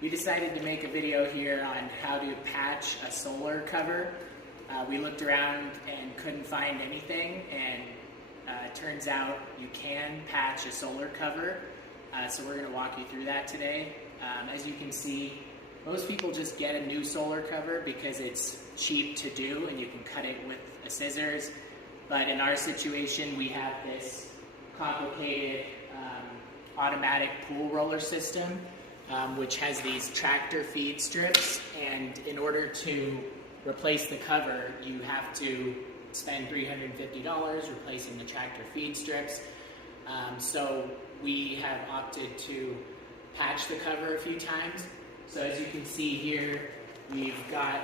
We decided to make a video here on how to patch a solar cover. We looked around and couldn't find anything, and it turns out you can patch a solar cover. So we're going to walk you through that today. As you can see, most people just get a new solar cover because it's cheap to do and you can cut it with a scissors. But in our situation, we have this complicated automatic pool roller system, which has these tractor feed strips, and in order to replace the cover, you have to spend $350 replacing the tractor feed strips. So we have opted to patch the cover a few times. So as you can see here, we've got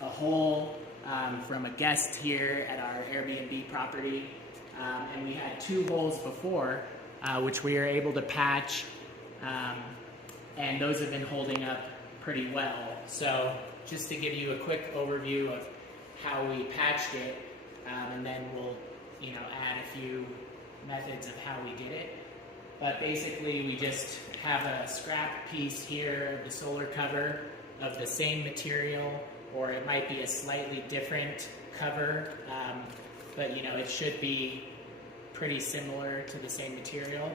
a hole from a guest here at our Airbnb property, and we had two holes before, which we are able to patch, and those have been holding up pretty well. So just to give you a quick overview of how we patched it, and then we'll add a few methods of how we did it. But basically we just have a scrap piece here of the solar cover of the same material, or it might be a slightly different cover, but it should be pretty similar to the same material.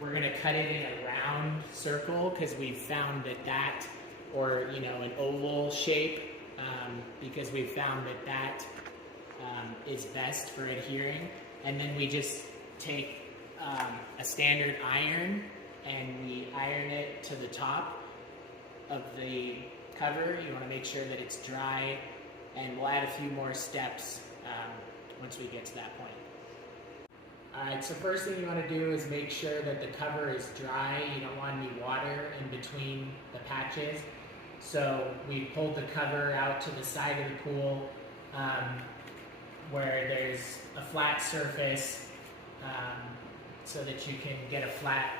We're going to cut it in a round circle because we've found that or an oval shape, because we've found that is best for adhering. And then we just take a standard iron and we iron it to the top of the cover. You want to make sure that it's dry, and we'll add a few more steps once we get to that point. Alright, so first thing you want to do is make sure that the cover is dry. You don't want any water in between the patches. So we pulled the cover out to the side of the pool where there's a flat surface, so that you can get a flat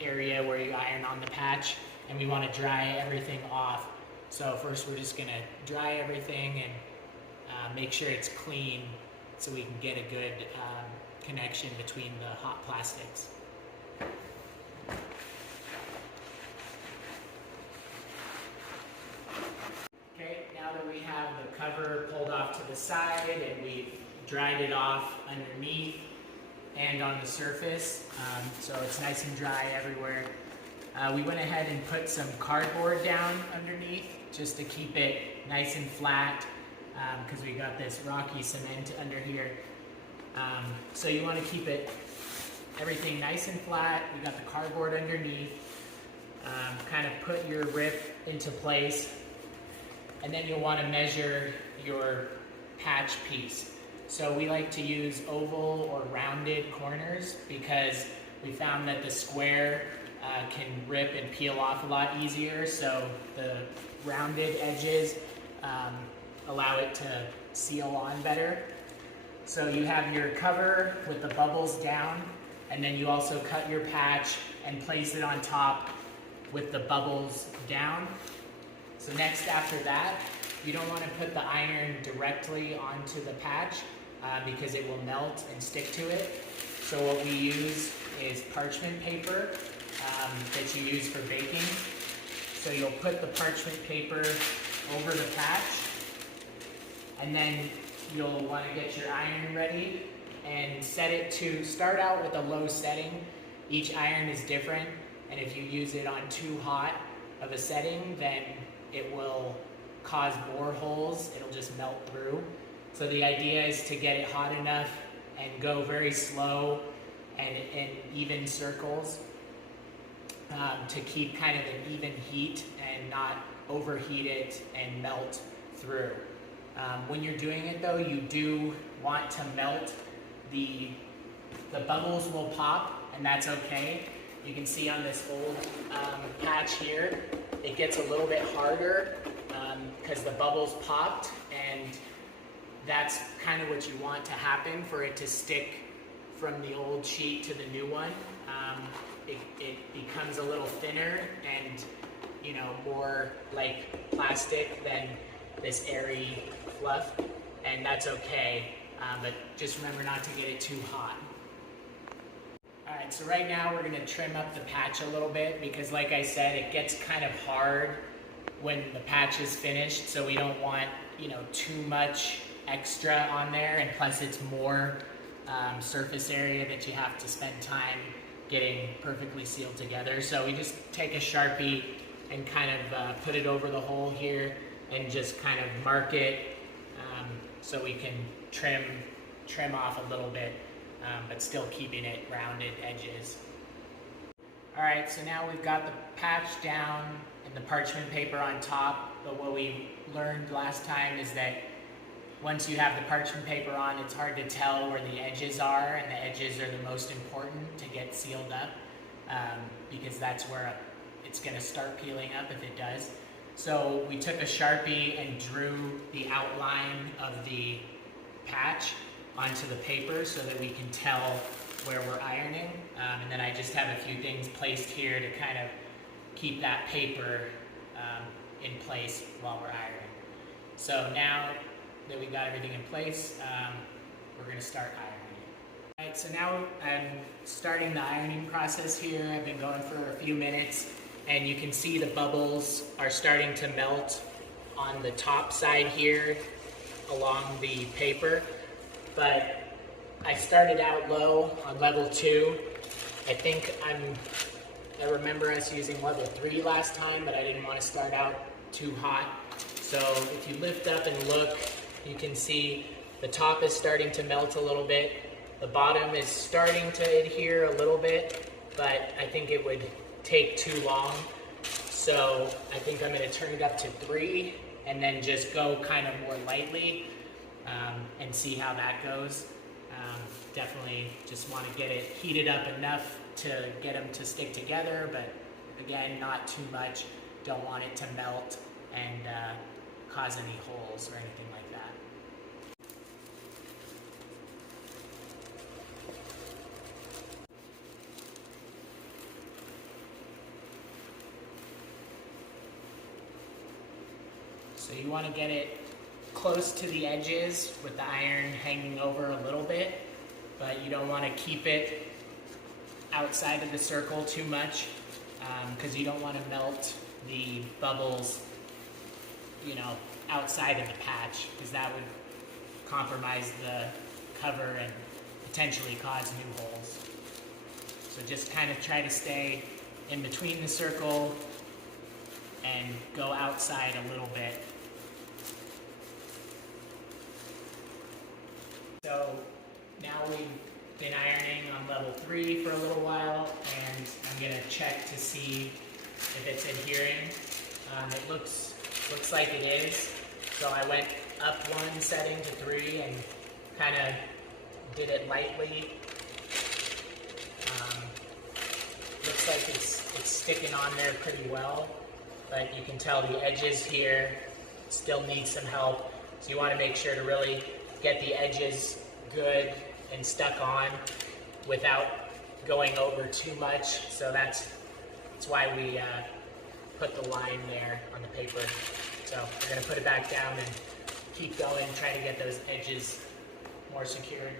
area where you iron on the patch, and we want to dry everything off. So first we're just going to dry everything and make sure it's clean so we can get a good connection between the hot plastics. Okay, now that we have the cover pulled off to the side and we've dried it off underneath and on the surface, so it's nice and dry everywhere, we went ahead and put some cardboard down underneath just to keep it nice and flat, because we got this rocky cement under here. So you want to keep everything nice and flat. We got the cardboard underneath. Kind of put your rip into place, and then you'll want to measure your patch piece. So we like to use oval or rounded corners because we found that the square can rip and peel off a lot easier. So the rounded edges allow it to seal on better. So you have your cover with the bubbles down, and then you also cut your patch and place it on top with the bubbles down. So next, after that, you don't want to put the iron directly onto the patch because it will melt and stick to it. So what we use is parchment paper that you use for baking. So you'll put the parchment paper over the patch, and then you'll want to get your iron ready and set it to start out with a low setting. Each iron is different, and if you use it on too hot of a setting, then it will cause bore holes. It'll just melt through. So the idea is to get it hot enough and go very slow and in even circles to keep kind of an even heat and not overheat it and melt through. When you're doing it though, you do want to melt. The bubbles will pop, and that's okay. You can see on this old patch here, it gets a little bit harder because the bubbles popped, and that's kind of what you want to happen for it to stick from the old sheet to the new one. It becomes a little thinner and more like plastic than this airy fluff, and that's okay, but just remember not to get it too hot. Alright, Alright, so right now we're going to trim up the patch a little bit because like I said, it gets kind of hard when the patch is finished, so we don't want, too much extra on there, and plus it's more surface area that you have to spend time getting perfectly sealed together. So we just take a Sharpie and kind of put it over the hole here and just kind of mark it so we can trim off a little bit, but still keeping it rounded edges. Alright, so now we've got the patch down and the parchment paper on top, but what we learned last time is that once you have the parchment paper on, it's hard to tell where the edges are, and the edges are the most important to get sealed up because that's where it's going to start peeling up if it does. So we took a Sharpie and drew the outline of the patch onto the paper so that we can tell where we're ironing. And then I just have a few things placed here to kind of keep that paper in place while we're ironing. So now that we got everything in place, we're going to start ironing. Alright, so now I'm starting the ironing process here. I've been going for a few minutes, and you can see the bubbles are starting to melt on the top side here along the paper. But I started out low on level 2. I remember us using level 3 last time, but I didn't want to start out too hot. So if you lift up and look, you can see the top is starting to melt a little bit. The bottom is starting to adhere a little bit, but I think it would take too long. So I think I'm going to turn it up to 3 and then just go kind of more lightly and see how that goes. Definitely just want to get it heated up enough to get them to stick together, but again, not too much. Don't want it to melt and cause any holes or anything like that. So you want to get it close to the edges with the iron hanging over a little bit, but you don't want to keep it outside of the circle too much because you don't want to melt the bubbles, outside of the patch, because that would compromise the cover and potentially cause new holes. So just kind of try to stay in between the circle and go outside a little bit. So now we've been ironing on level 3 for a little while, and I'm going to check to see if it's adhering. It looks like it is. So I went up 1 setting to 3 and kind of did it lightly. Looks like it's sticking on there pretty well, but you can tell the edges here still need some help. So you want to make sure to really get the edges good and stuck on without going over too much. So that's why we put the line there on the paper. So we're going to put it back down and keep going, try to get those edges more secured.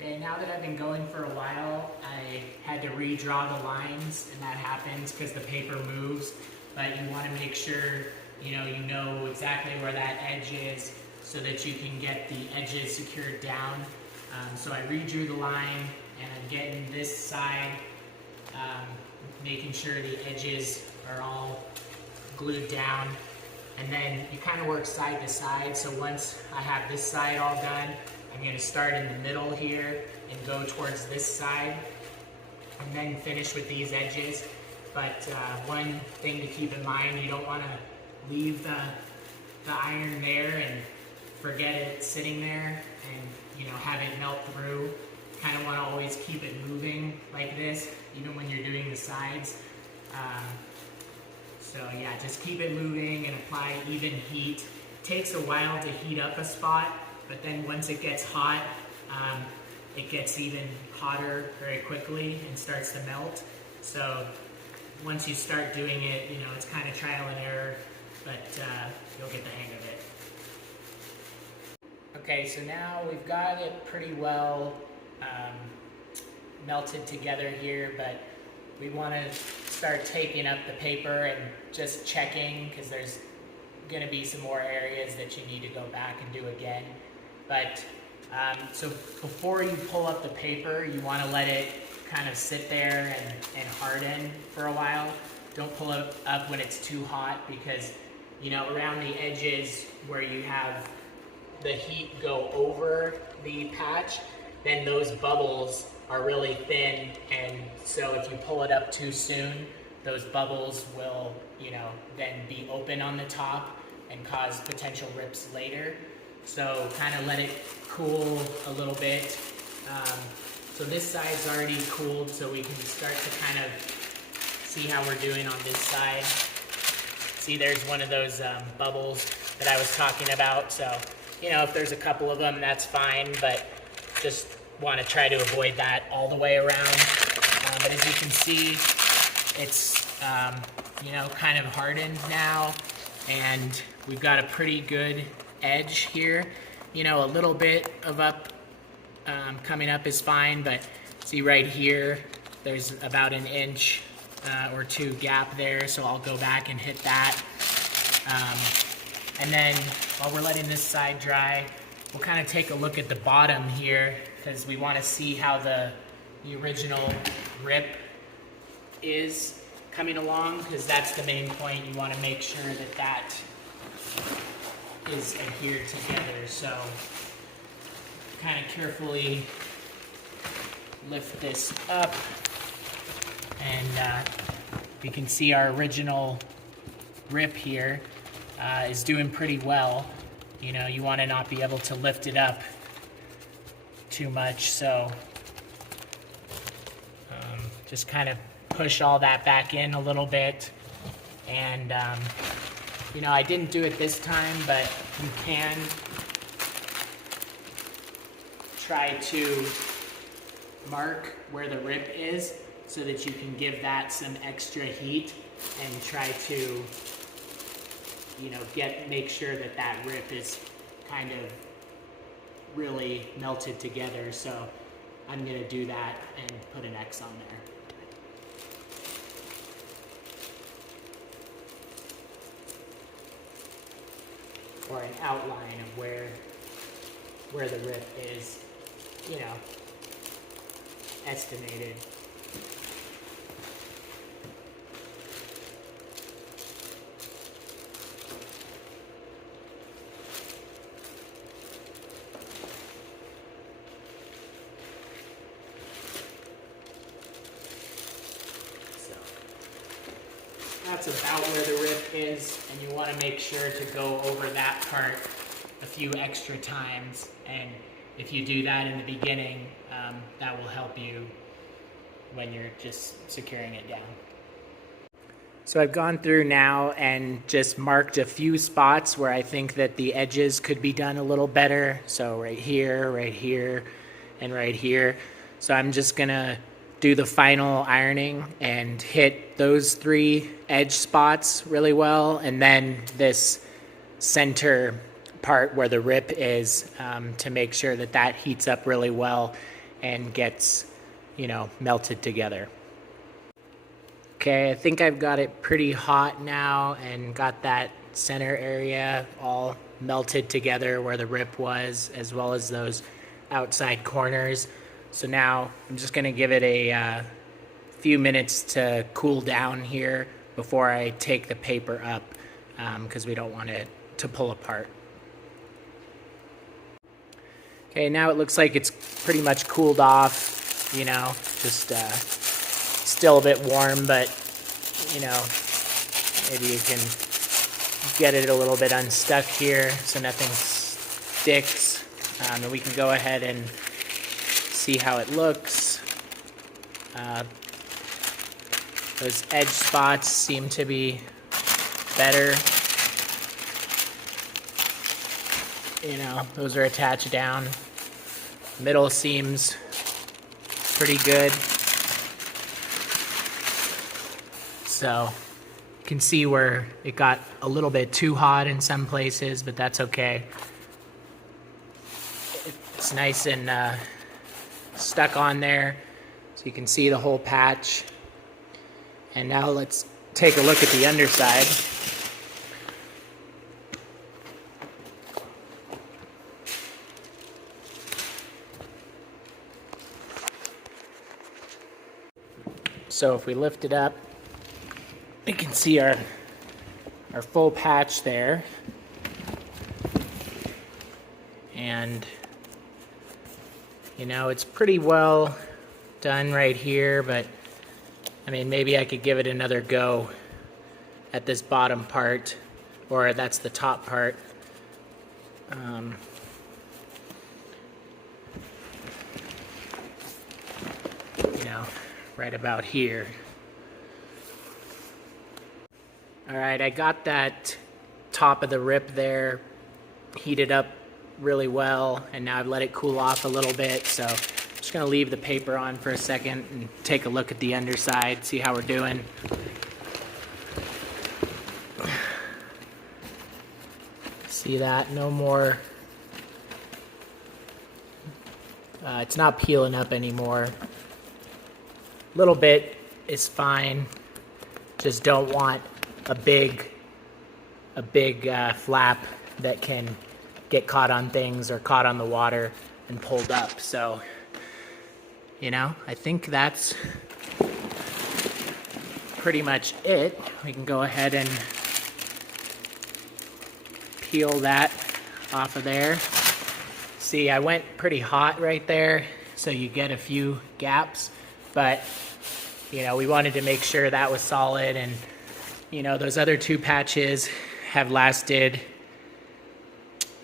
Okay, now that I've been going for a while, I had to redraw the lines, and that happens because the paper moves, but you want to make sure you know exactly where that edge is so that you can get the edges secured down. So I redrew the line, and I'm getting this side, making sure the edges are all glued down, and then you kind of work side to side. So once I have this side all done, I'm going to start in the middle here and go towards this side and then finish with these edges. But one thing to keep in mind, you don't want to leave the iron there and forget it sitting there and have it melt through. Kind of want to always keep it moving like this, even when you're doing the sides. So yeah, just keep it moving and apply even heat. Takes a while to heat up a spot, but then once it gets hot, it gets even hotter very quickly and starts to melt. So once you start doing it, it's kind of trial and error, but you'll get the hang of it. Okay, so now we've got it pretty well melted together here, but we want to start taking up the paper and just checking, because there's going to be some more areas that you need to go back and do again. But so before you pull up the paper, you want to let it kind of sit there and harden for a while. Don't pull it up when it's too hot, because around the edges where you have the heat go over the patch, then those bubbles are really thin, and so if you pull it up too soon, those bubbles will then be open on the top and cause potential rips later. So kind of let it cool a little bit. So this side's already cooled, so we can start to kind of see how we're doing on this side. See, there's one of those bubbles that I was talking about. So, if there's a couple of them, that's fine, but just want to try to avoid that all the way around. But as you can see, it's, kind of hardened now, and we've got a pretty good edge here. A little bit of coming up is fine, but see right here, there's about an inch or two gap there, so I'll go back and hit that. And then while we're letting this side dry, we'll kind of take a look at the bottom here, because we want to see how the original rip is coming along, because that's the main point. You want to make sure that that is adhered together. So kind of carefully lift this up, and we can see our original rip here is doing pretty well. You want to not be able to lift it up too much, so just kind of push all that back in a little bit. And I didn't do it this time, but you can try to mark where the rip is so that you can give that some extra heat and try to make sure that that rip is kind of really melted together. So I'm going to do that and put an X on there. Or an outline of where the rip is, estimated. That's about where the rip is, and you want to make sure to go over that part a few extra times. And if you do that in the beginning, that will help you when you're just securing it down. So I've gone through now and just marked a few spots where I think that the edges could be done a little better. So right here, and right here. So I'm just gonna do the final ironing and hit those 3 edge spots really well, and then this center part where the rip is, to make sure that that heats up really well and gets melted together. Okay, I think I've got it pretty hot now and got that center area all melted together where the rip was, as well as those outside corners. So now I'm just going to give it a few minutes to cool down here before I take the paper up, because we don't want it to pull apart. Okay, now it looks like it's pretty much cooled off, just still a bit warm, but maybe you can get it a little bit unstuck here so nothing sticks. And we can go ahead and see how it looks. Those edge spots seem to be better. You know, those are attached down. Middle seems pretty good. So you can see where it got a little bit too hot in some places, but that's okay. It's nice and stuck on there, so you can see the whole patch. And now let's take a look at the underside. So if we lift it up, you can see our full patch there. And you know, it's pretty well done right here, but I mean, maybe I could give it another go at this bottom part, or that's the top part. You know, right about here. All right, I got that top of the rip there heated up really well, and now I've let it cool off a little bit, so I'm just gonna leave the paper on for a second and take a look at the underside, see how we're doing. See that? No more. It's not peeling up anymore. A little bit is fine. Just don't want a big flap that can get caught on things or caught on the water and pulled up. So, you know, I think that's pretty much it. We can go ahead and peel that off of there. See, I went pretty hot right there, so you get a few gaps, but you know, we wanted to make sure that was solid. And you know, those other two patches have lasted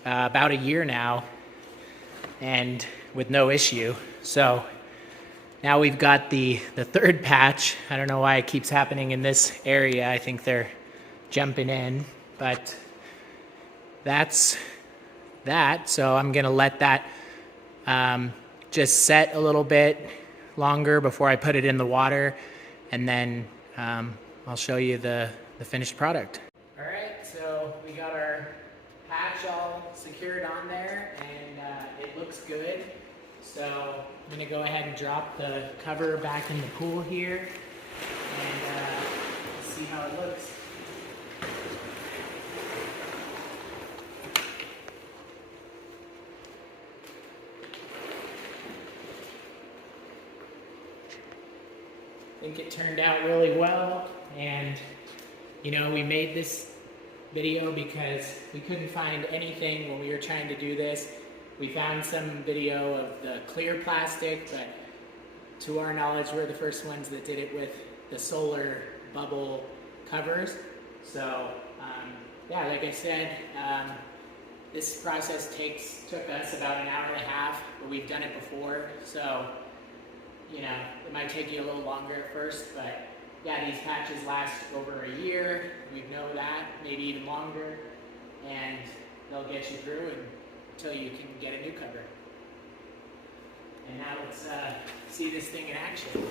about a year now, and with no issue. So now we've got the third patch. I don't know why it keeps happening in this area. I think they're jumping in, but that's that. So I'm gonna let that just set a little bit longer before I put it in the water, and then I'll show you the finished product. All right, so we got our patch all secured on there, and it looks good. So I'm gonna go ahead and drop the cover back in the pool here, and see how it looks. I think it turned out really well, and you know, we made this video because we couldn't find anything when we were trying to do this. We found some video of the clear plastic, but to our knowledge, we're the first ones that did it with the solar bubble covers. So yeah, like I said, this process took us about an hour and a half, but we've done it before. So you know, it might take you a little longer at first, but yeah, these patches last over a year. We know that, maybe even longer, and they'll get you through until you can get a new cover. And now let's see this thing in action.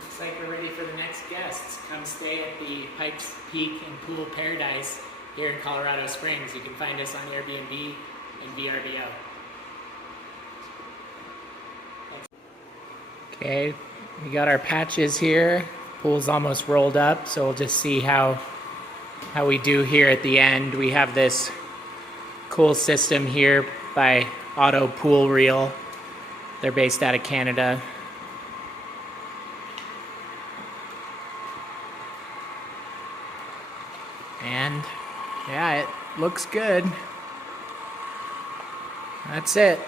Looks like we're ready for the next guests. Come stay at the Pikes Peak and Pool Paradise here in Colorado Springs. You can find us on Airbnb and VRBO. Okay, we got our patches here. Pool's almost rolled up, so we'll just see how we do here at the end. We have this cool system here by Auto Pool Reel. They're based out of Canada. And yeah, it looks good. That's it.